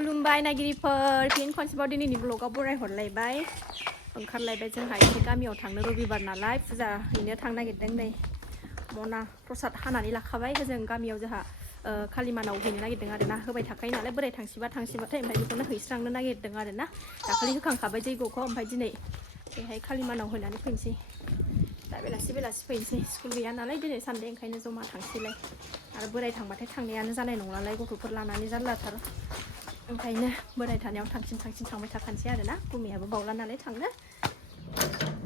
खुलुमबाय नागिरिफोर फिन खनसेबाव दिनैनि ब्लगाव बरायहरलायबाय ओंखारलायबाय जोंहा एसे गामियाव थांनो रबिबार नालाय फुजा हैनो थांनो नागिरदों नै मना प्रसाद हानानै लाखाबाय जों गामियाव जोंहा कालिमानाव हैनो नागिरदों आरोना होबाय थाखायो नालाय बोराय थांसिबाथाय ओमफ्राय बेखौनो हैस्रांनो नागिरदों आरोना दाखालि होखांखाबाय जैग'खौ ओमफ्राय दिनै बेहाय कालिमानाव होनानै फैनोसै दा बेलासि फैनोसै स्कुल गैया नालाय दिनै सानदे ओंखायनो जमा थांसैलाय आरो बोराय थांबाथाय थांनायानो जानाय नंलालाय गथ'फोर लानानै जारलाथार ओंखायनो बोराय थानायाव थांसिन थांबाय थाखानोसै आरोना गुमैयाबो बावला नालाय थांनो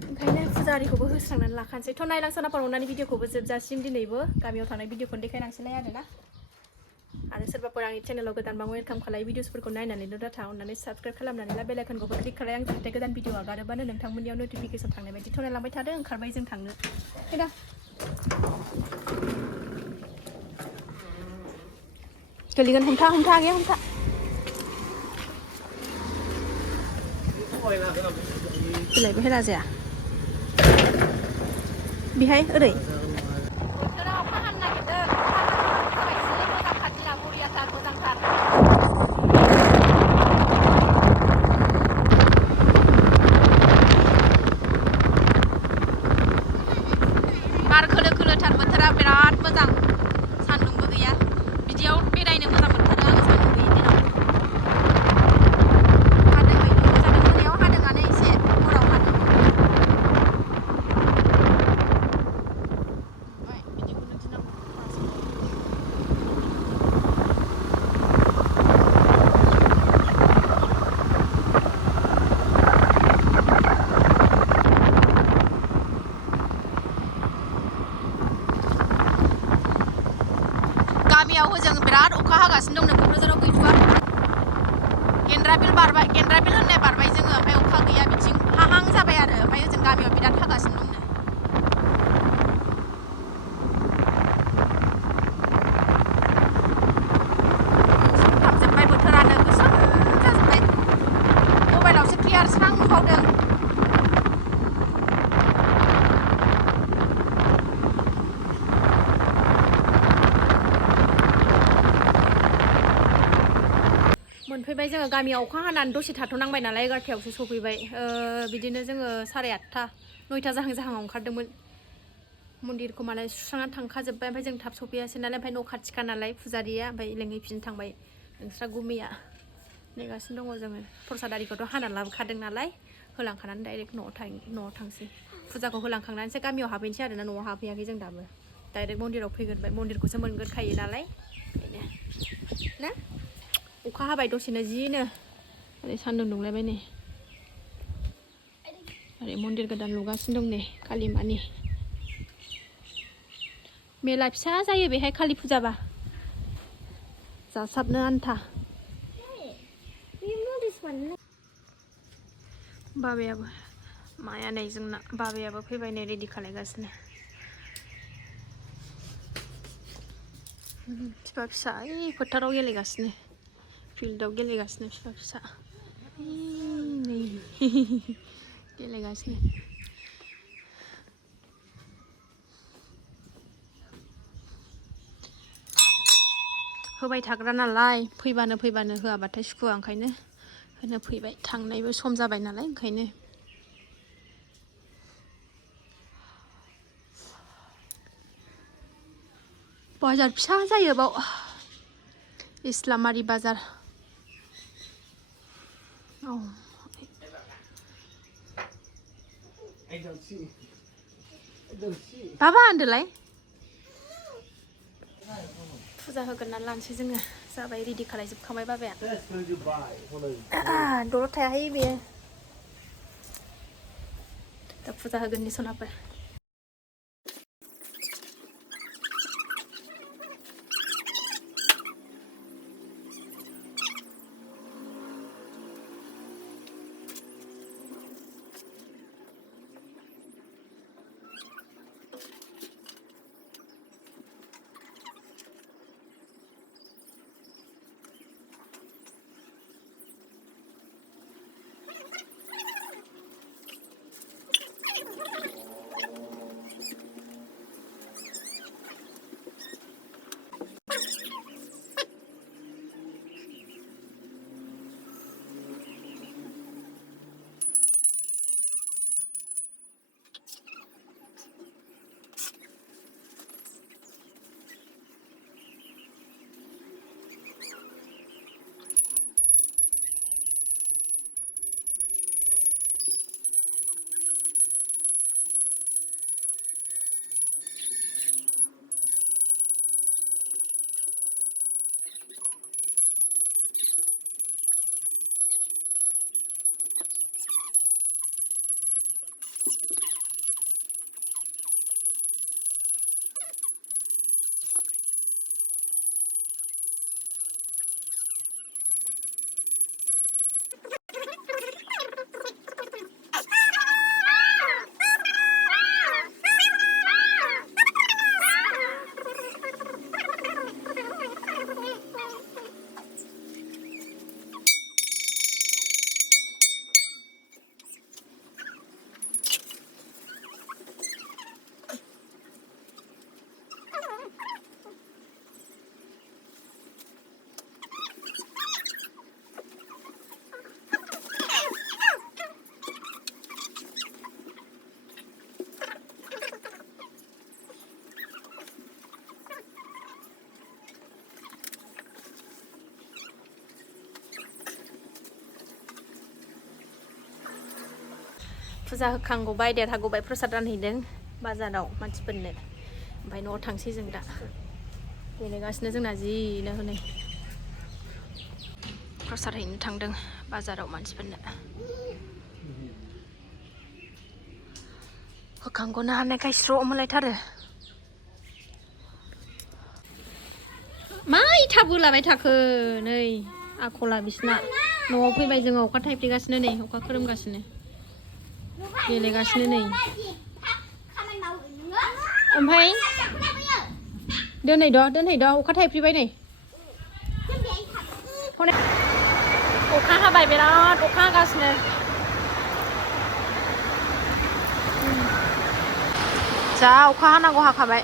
ओंखायनो फुजा आरिखौबो होस्रांनानै लाखानोसै थ' नायलांसानाफोर अननानै भिडिअखौबो जोबजासिम दिनैबो गामियाव थांनाय भिडिअखौनो देखायलांसैलाय आरोना आरो सोरबाफोर आंनि चेनेलाव गोदानबा वेलकाम खालाय भिडिअसफोरखौ नायनानैल' दाथा अननानै साबस्क्राइब खालामनानै ला बेल आइकनखौबो क्लिक खालाय आं जाहाथे गोदान भिडिअ आगारोबानो नोंथांमोननियाव नटिफिकेसन थांनाय बायदि थ' नायलांबाय थादों ओंखारबाय जों थांनो फैदा गोलैगोन हमथा आगे हमथा बिलाइबो हेला जाया बेहाय ओरै बोथोरा अखा हानो नागिरदों अखा हानानै मोजांथार दिना बरियाथार मोजांथार बार खोलो-खोलोथार बोथोरा बिराद मोजां सान्दुंबो गैया बिदियाव बेरायनो मोजां मोनथारो आङो सान्दुं गैयि दिनाव गामियाव हजों बिराद अखा हागासिनो दं क'क्राझाराव गैथ'वा गेन्द्राबिल होननाय बारबाय जोङो ओमफ्राय अखा गैया बिथिं हाहां जाबाय आरो ओमफ्राय ओजों गामियाव बिराद हागासिनो दंनो सोमथाबजोब्बाय बोथोरानो गोसोम जाजोब्बाय मबाइलावसो क्लियार स्रां नुबावदों मोनफैबाय जोङो गामियाव अखा हानानै दसे थाथ'नांबाय नालाय 11थायावसो सफैबाय बिदिनो जोङो 8:30 9ता जाहां ओंखारदोंमोन मन्दिरखौ मालाय सुस्रांनानै थांखाजोब्बाय ओमफ्राय जों थाब सफैयासै नालाय ओमफ्राय न' खाथिखा नालाय फुजारिया ओमफ्राय लेंहैफिननो थांबाय नोंस्रा गुमैया नेगासिनो दङ जोङो प्रसाद आरिखौथ' हानानै लाबोखादों नालाय होलांखानानै डाइरेक्ट न'आव थांसै फुजाखौ होलांखांनानैसो गामियाव हाबहैनोसै आरोना न'आव हाबहैयाखै जों दाबो डाइरेक्ट मन्दिराव फैग्रोबाय मन्दिरखौसो मोनग्रोखायो नालाय ओंखायनो ना अखा हाबाय दसेनो जिनो ओरै सान्दुं दुंलायबाय नै ओरै मन्दिर गोदान लुगासिनो दं नै कालिमानि मेला फिसा जायो बेहाय कालि फुजाबा जासाबनो आन्था बाबायाबो माया नै जोंना बाबायाबो फैबाय नै रेडि खालायगासिनो फिफा फिसा ओइ फोथाराव गेलेगासिनो फिल्डआव गेलेगासिनो फिसा फिसा नै गेलेगासिनो होबाय थाग्रा नालाय फैबानो होआबाथाय सुखुवा ओंखायनो होनो फैबाय थांनायबो सम जाबाय नालाय ओंखायनो बाजार फिसा जायो बाव इस्लामारि बाजार औ बाबा होनदोलाय फुजा होगोरनानै लानोसै जोङो जाबाय रेडि खालायजोबखांबाय बाबाया दलद थायाहाय बेयो दा फुजा होगोननि सनाफोर फुजा होखांगौबाय देरहागौबाय प्रसाद रानहैदों बाजाराव मानसिफोरनो ओमफ्राय न'आव थांसै जों दा गेलेगासिनो जोंना जिनो हनै प्रसाद हैनो थांदों बाजाराव मानसिफोरनो होखांग'नो हानायखाय स्र' मोनलायथारो मा इथा बोलाबाय थाखो नै आखला बिसिना न'आव फैबाय जोङो अखा थाइफ्रिगासिनो नै अखा खोरोमगासिनो गेलेगासिनो नै ओमफ्राय दोनहैद' अखा थाइफ्रिबाय नै अखा हाबाय बिराद अखा हागासिनो जा अखा हानांगौ हाखाबाय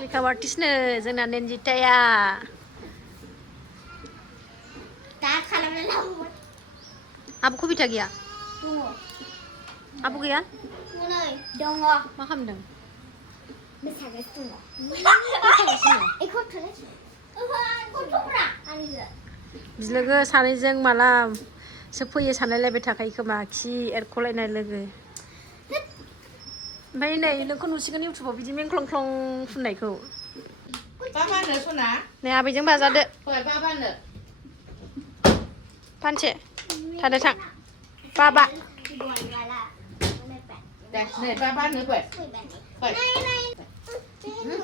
मेकआप आर्टिस्टनो जोंना नेनजिताया आबु कबिता गैया आबु गैया दङ मा खालामदों बिलोगो सानैजों मालासो फैयो सानलायलायबाय थाखायो खोमा खि एरख'लायनाय लोगो ओमफ्राय नै नोंखौ नुसिगोन इउटुबाव बिदि मेंख्लं फुननायखौ बाबानो सना नै आबैजों बाजादो बाबानो फानसे थादो थां बाबा नै बाबानो फै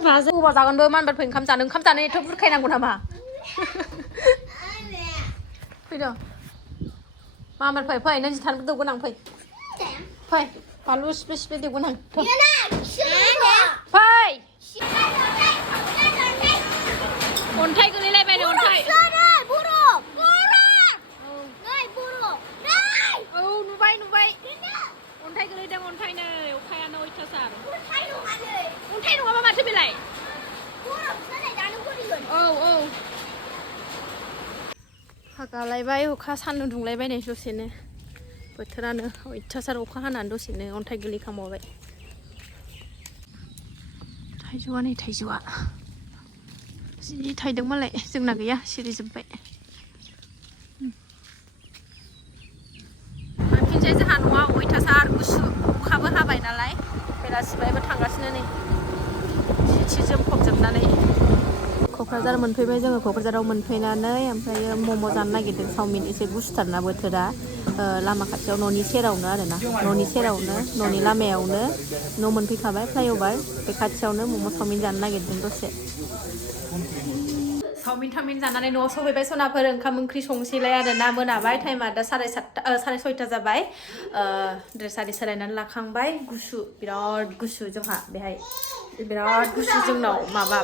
माजों गोबाव जागोनबो मानबार फै ओंखाम जानो एथ' बुरखायनांगौ नामा फैद' मानबार फै नों जिथानबो दौगोन आं फै बानलु सिफ्ले देगोन आं फै अन्थाइ गोलैलायबाय नै अन्थाइ औ नुबाय अन्थाइ गोलैदों अन्थाइ नै अखायानो अयथासार अन्थाइ नङाबा माथो बेलाय औ हागालायबाय अखा सान्दुं दुंलायबाय नै दसेनो बोथोरानो अयथासार अखा हानानै दसेनो अन्थाइ गोलैखांबावबाय थाइजौआ जि थाइदों मालाय जोंना गैया सिरिजोब्बाय फिनसै जोंहा न'आ अयथासार गुसु अखाबो हाबाय नालाय बेलासिबायबो थांगासिनो नै जि जोमफबजोबनानै क'क्राझार मोनफैबाय जोङो क'क्राझाराव मोनफैनानै ओमफ्रायो मम' जानो नागिरदों चावमिन एसे गुसुथारना बोथोरा लामा खाथियाव न'नि सेरावनो आरोना न'नि सेरावनो न'नि लामायावनो न' मोनफैखाबाय फ्लाइअभार बे खाथियावनो मम' चावमिन जानो नागिरदों दसे चावमिन जानानै न'आव सफैबाय सनाफोर ओंखाम ओंख्रि संसैलाय आरोना मोनाबाय टाइमा दा 6:30 जाबाय ड्रेस आरि सोलायनानै लाखांबाय गुसु बिराद गुसु जोंहा बेहाय बिराद गुसु जोंनाव माबा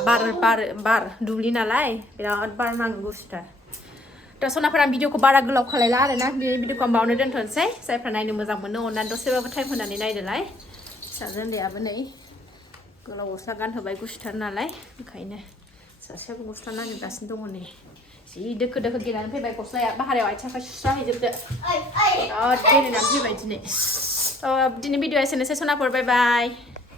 बार दुब्लि नालाय बिराद बार नाङो गुसुथार दा सनाफोरा भिडिअखौ बारा गोलाव खालायला आरोना बे भिडिअखौ आं बावनो दोनथ'नोसै जायफ्रा नायनो मोजां मोनो अननानै दसेबाबो टाइम होनानै नायदोलाय फिसाजो उन्दैयाबो नै गोलाव गस्ला गानहोबाय गुसुथार नालाय ओंखायनो सासेयाबो गस्ला नागिरगासिनो दङ नै जि दोखो गेलेनानै फैबाय गस्लाया बाहेरायाव आथिं आखाइ सुस्रा हैजोबदो बिराद गेलेनानै फैबाय दिनै भिडिअआ एसेनोसै सनाफोर बाय बाय